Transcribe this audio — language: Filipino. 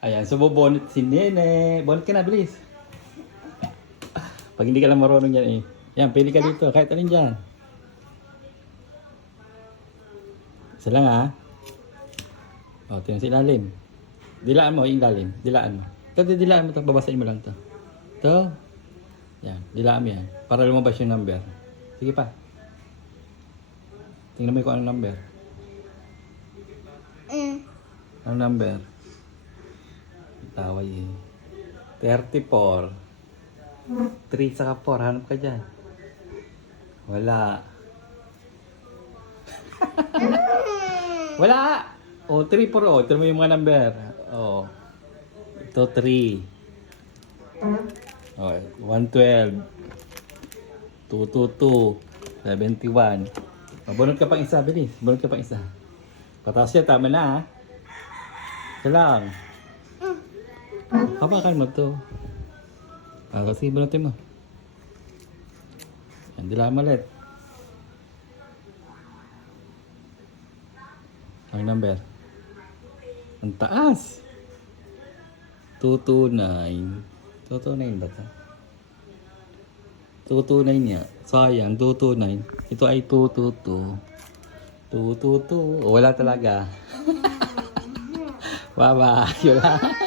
Ayan, so bubonot si Nene. Bonot ka na, bilis. Pag hindi ka lang marunong yan eh. Yan, pili ka dito. Kahit alin dyan. Isa lang ha. O, tingnan sa ilalim. Dilaan mo, yung ilalim. Dilaan mo. Ito, dilaan mo ito. Babasahin mo lang ito. Ito. Yan, dilaan mo yan. Para lumabas yung number. Sige pa. Tingnan mo kung anong number. Anong number? Taway eh. 34. 3 saka 4. Hanap ka dyan. Wala. Wala! O, 3, 4. O, ito mo yung mga number. O. Ito, 3. O, 112. 222. 71. O, bunot ka pang isa, bilis. Bunot ka pang isa. Pataas siya, tama na ha. Isa lang. Hawakan mo to. Kasi bunutin mo. Yan, dilaan mo ulit. Ang number. Ang taas. 229. 229 ba ito? 229 niya. Sayang, 229. Ito ay 222. 222. Wala talaga. Bye-bye. Wala.